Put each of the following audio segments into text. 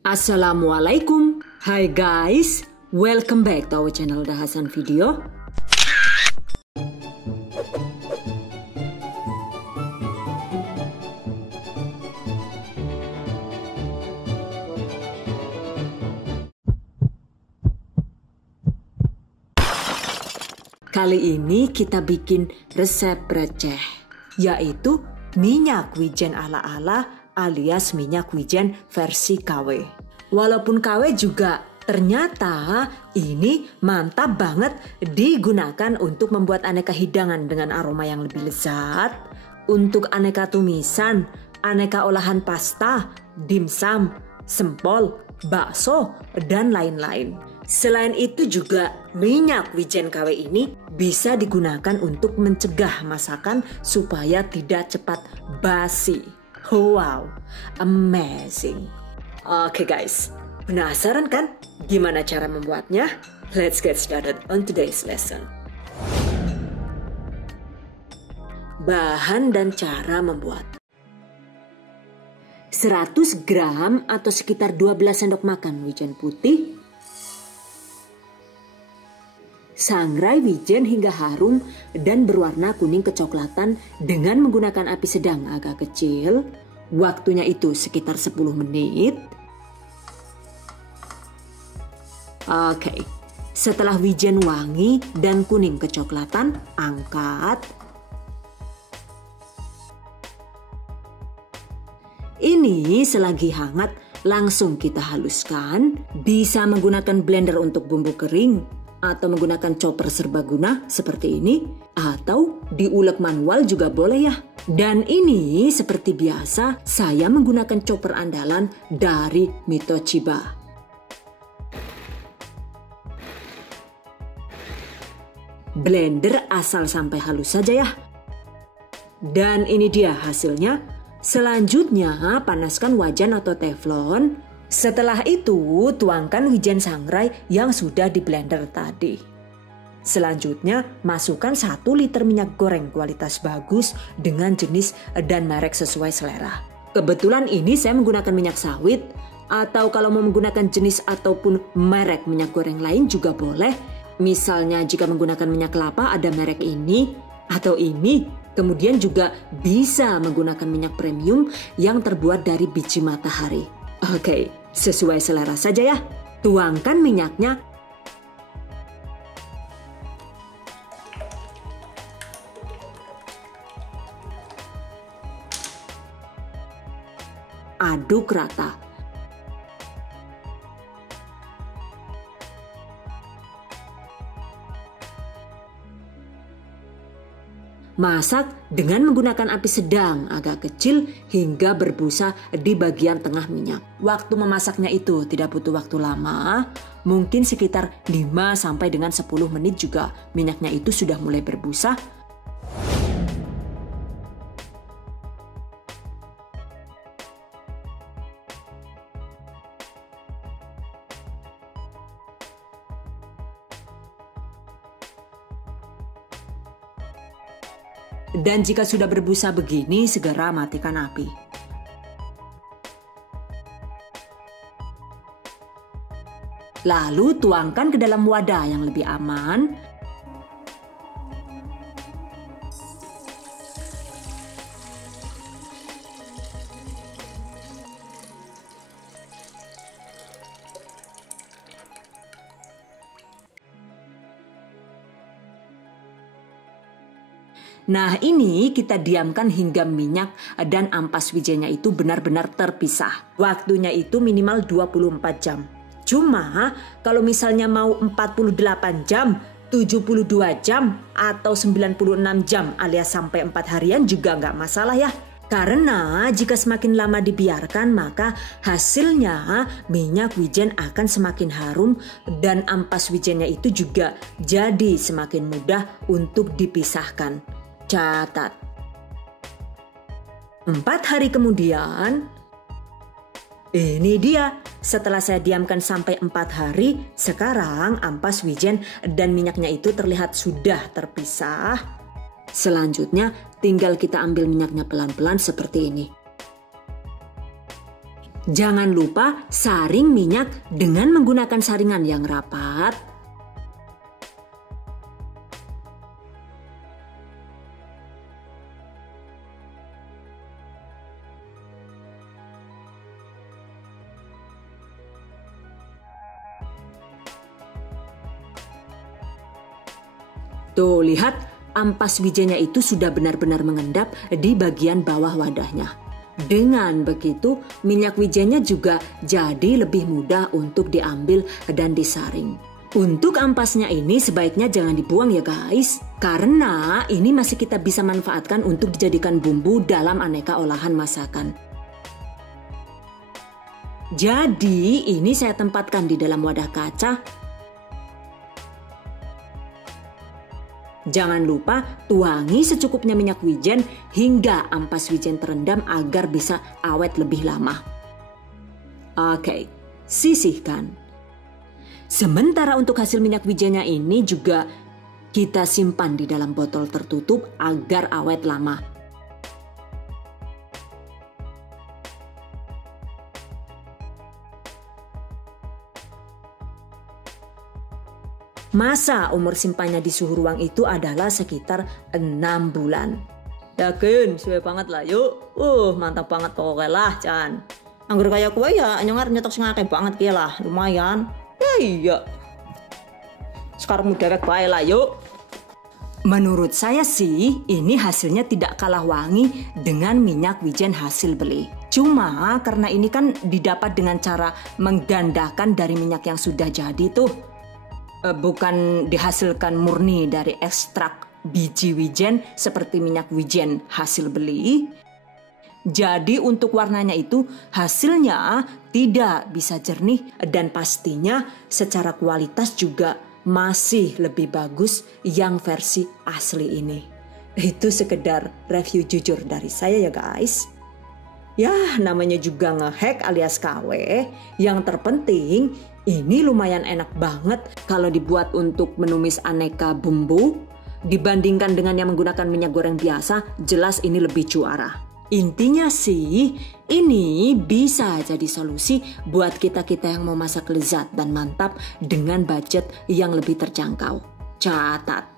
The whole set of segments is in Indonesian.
Assalamualaikum. Hi guys, welcome back to our channel Dahasan Video. Kali ini kita bikin resep receh, yaitu minyak wijen ala-ala alias minyak wijen versi KW. Walaupun KW juga ternyata ini mantap banget digunakan untuk membuat aneka hidangan dengan aroma yang lebih lezat, untuk aneka tumisan, aneka olahan pasta, dimsum, sempol, bakso, dan lain-lain. Selain itu juga minyak wijen KW ini bisa digunakan untuk mencegah masakan supaya tidak cepat basi. Wow, amazing. Oke guys, penasaran kan gimana cara membuatnya? Let's get started on today's lesson. Bahan dan cara membuat. 100 gram atau sekitar 12 sendok makan wijen putih, sangrai wijen hingga harum dan berwarna kuning kecoklatan dengan menggunakan api sedang agak kecil. Waktunya itu sekitar 10 menit. Oke, setelah wijen wangi dan kuning kecoklatan, angkat. Ini selagi hangat langsung kita haluskan. Bisa menggunakan blender untuk bumbu kering, atau menggunakan chopper serbaguna seperti ini, atau diulek manual juga boleh ya. Dan ini seperti biasa saya menggunakan chopper andalan dari Mitoshiba. Blender asal sampai halus saja ya. Dan ini dia hasilnya. Selanjutnya panaskan wajan atau teflon. Setelah itu tuangkan wijen sangrai yang sudah di blender tadi. Selanjutnya masukkan 1 liter minyak goreng kualitas bagus dengan jenis dan merek sesuai selera. Kebetulan ini saya menggunakan minyak sawit, atau kalau mau menggunakan jenis ataupun merek minyak goreng lain juga boleh. Misalnya jika menggunakan minyak kelapa ada merek ini atau ini. Kemudian juga bisa menggunakan minyak premium yang terbuat dari biji matahari. Oke, sesuai selera saja ya. Tuangkan minyaknya. Aduk rata. Masak dengan menggunakan api sedang agak kecil hingga berbusa di bagian tengah minyak. Waktu memasaknya itu tidak butuh waktu lama, mungkin sekitar 5 sampai dengan 10 menit juga minyaknya itu sudah mulai berbusa. Dan jika sudah berbusa begini, segera matikan api. Lalu tuangkan ke dalam wadah yang lebih aman. Nah ini kita diamkan hingga minyak dan ampas wijennya itu benar-benar terpisah. Waktunya itu minimal 24 jam. Cuma kalau misalnya mau 48 jam, 72 jam, atau 96 jam alias sampai 4 harian juga nggak masalah ya. Karena jika semakin lama dibiarkan maka hasilnya minyak wijen akan semakin harum dan ampas wijennya itu juga jadi semakin mudah untuk dipisahkan. Catat. 4 hari kemudian, ini dia. Setelah saya diamkan sampai 4 hari, sekarang ampas wijen dan minyaknya itu terlihat sudah terpisah. Selanjutnya tinggal kita ambil minyaknya pelan-pelan seperti ini. Jangan lupa saring minyak dengan menggunakan saringan yang rapat. Tuh, lihat, ampas wijennya itu sudah benar-benar mengendap di bagian bawah wadahnya. Dengan begitu, minyak wijennya juga jadi lebih mudah untuk diambil dan disaring. Untuk ampasnya ini sebaiknya jangan dibuang ya guys, karena ini masih kita bisa manfaatkan untuk dijadikan bumbu dalam aneka olahan masakan. Jadi ini saya tempatkan di dalam wadah kaca. Jangan lupa tuangi secukupnya minyak wijen hingga ampas wijen terendam agar bisa awet lebih lama. Oke, sisihkan. Sementara untuk hasil minyak wijennya ini juga kita simpan di dalam botol tertutup agar awet lama. Masa umur simpannya di suhu ruang itu adalah sekitar 6 bulan. Yakin, sesuai banget lah yuk. Mantap banget pokoknya lah, Chan. Anggur kayak gue ya, nyongar nyetok sengake banget ya lah, lumayan. Ya iya. Sekarang mudah baik lah yuk. Menurut saya sih, ini hasilnya tidak kalah wangi dengan minyak wijen hasil beli. Cuma karena ini kan didapat dengan cara menggandakan dari minyak yang sudah jadi tuh. Bukan dihasilkan murni dari ekstrak biji wijen seperti minyak wijen hasil beli. Jadi untuk warnanya itu hasilnya tidak bisa jernih dan pastinya secara kualitas juga masih lebih bagus yang versi asli ini. Itu sekedar review jujur dari saya ya guys. Ya namanya juga ngehack alias KW. Yang terpenting ini lumayan enak banget kalau dibuat untuk menumis aneka bumbu. Dibandingkan dengan yang menggunakan minyak goreng biasa, jelas ini lebih juara. Intinya sih, ini bisa jadi solusi buat kita-kita yang mau masak lezat dan mantap dengan budget yang lebih terjangkau. Catat.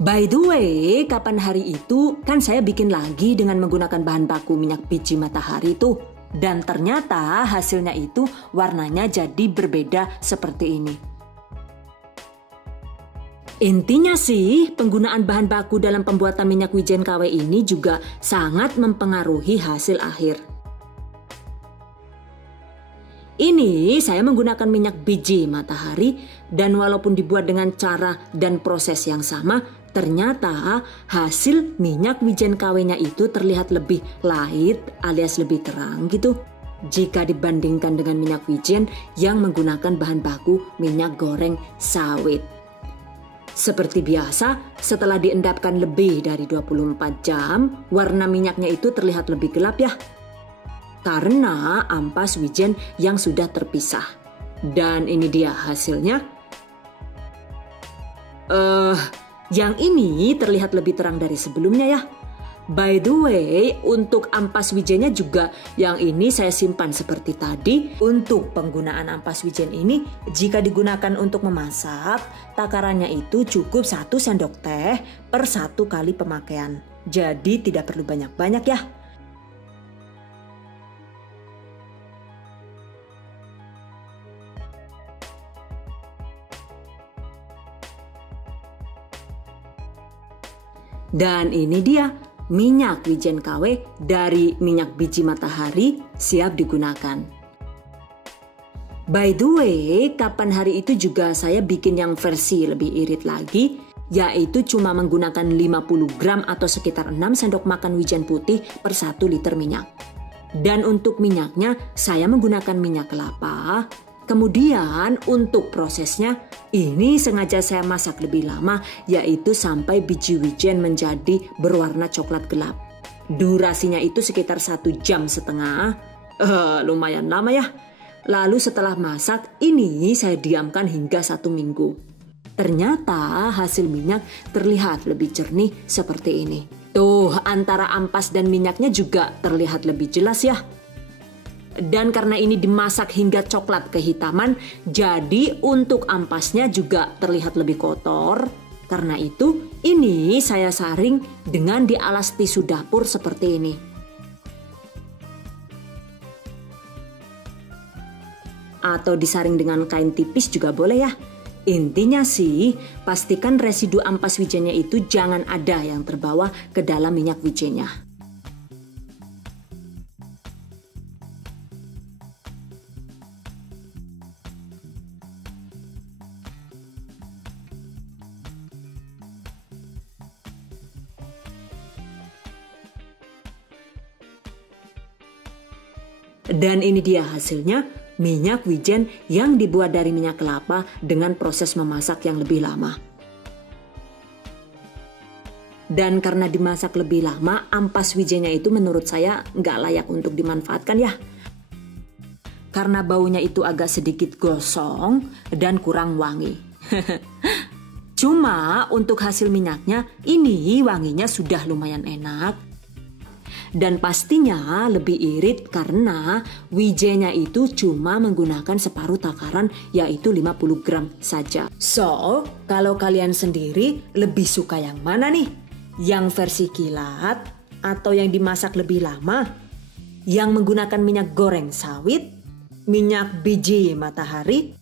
By the way, kapan hari itu kan saya bikin lagi dengan menggunakan bahan baku minyak biji matahari tuh. Dan ternyata hasilnya itu warnanya jadi berbeda seperti ini. Intinya sih, penggunaan bahan baku dalam pembuatan minyak wijen KW ini juga sangat mempengaruhi hasil akhir. Ini saya menggunakan minyak biji matahari dan walaupun dibuat dengan cara dan proses yang sama, ternyata hasil minyak wijen KW-nya itu terlihat lebih light alias lebih terang gitu jika dibandingkan dengan minyak wijen yang menggunakan bahan baku minyak goreng sawit. Seperti biasa, setelah diendapkan lebih dari 24 jam, warna minyaknya itu terlihat lebih gelap ya. Karena ampas wijen yang sudah terpisah. Dan ini dia hasilnya. Yang ini terlihat lebih terang dari sebelumnya ya. By the way, untuk ampas wijennya juga yang ini saya simpan seperti tadi. Untuk penggunaan ampas wijen ini, jika digunakan untuk memasak, takarannya itu cukup 1 sendok teh per 1 kali pemakaian. Jadi tidak perlu banyak-banyak ya. Dan ini dia minyak wijen KW dari minyak biji matahari siap digunakan. By the way, kapan hari itu juga saya bikin yang versi lebih irit lagi, yaitu cuma menggunakan 50 gram atau sekitar 6 sendok makan wijen putih per 1 liter minyak. Dan untuk minyaknya saya menggunakan minyak kelapa. Kemudian untuk prosesnya ini sengaja saya masak lebih lama, yaitu sampai biji wijen menjadi berwarna coklat gelap. Durasinya itu sekitar 1,5 jam. Lumayan lama ya. Lalu setelah masak ini saya diamkan hingga 1 minggu. Ternyata hasil minyak terlihat lebih jernih seperti ini. Tuh antara ampas dan minyaknya juga terlihat lebih jelas ya. Dan karena ini dimasak hingga coklat kehitaman, jadi untuk ampasnya juga terlihat lebih kotor. Karena itu, ini saya saring dengan dialas tisu dapur seperti ini. Atau disaring dengan kain tipis juga boleh ya. Intinya sih, pastikan residu ampas wijennya itu jangan ada yang terbawa ke dalam minyak wijennya. Dan ini dia hasilnya, minyak wijen yang dibuat dari minyak kelapa dengan proses memasak yang lebih lama. Dan karena dimasak lebih lama, ampas wijennya itu menurut saya nggak layak untuk dimanfaatkan ya. Karena baunya itu agak sedikit gosong dan kurang wangi. Cuma untuk hasil minyaknya, ini wanginya sudah lumayan enak. Dan pastinya lebih irit karena wijennya itu cuma menggunakan separuh takaran, yaitu 50 gram saja. So, kalau kalian sendiri lebih suka yang mana nih? Yang versi kilat atau yang dimasak lebih lama? Yang menggunakan minyak goreng sawit, minyak biji matahari,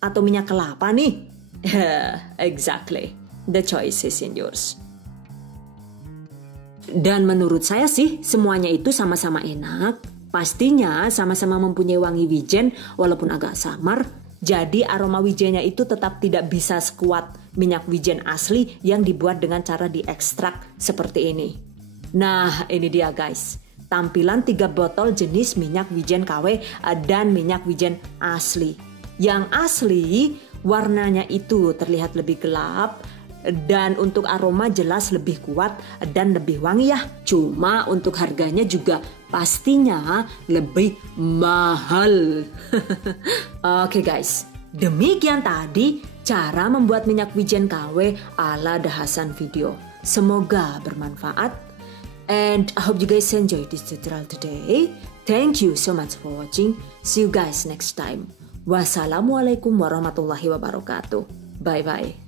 atau minyak kelapa nih? Exactly, the choice is in yours. Dan menurut saya sih semuanya itu sama-sama enak. Pastinya sama-sama mempunyai wangi wijen walaupun agak samar. Jadi aroma wijennya itu tetap tidak bisa sekuat minyak wijen asli yang dibuat dengan cara diekstrak seperti ini. Nah ini dia guys, tampilan 3 botol jenis minyak wijen KW dan minyak wijen asli. Yang asli warnanya itu terlihat lebih gelap, dan untuk aroma jelas lebih kuat dan lebih wangi ya. Cuma untuk harganya juga pastinya lebih mahal. Oke guys, demikian tadi cara membuat minyak wijen KW ala The Hasan video. Semoga bermanfaat. And I hope you guys enjoy this tutorial today. Thank you so much for watching. See you guys next time. Wassalamualaikum warahmatullahi wabarakatuh. Bye bye.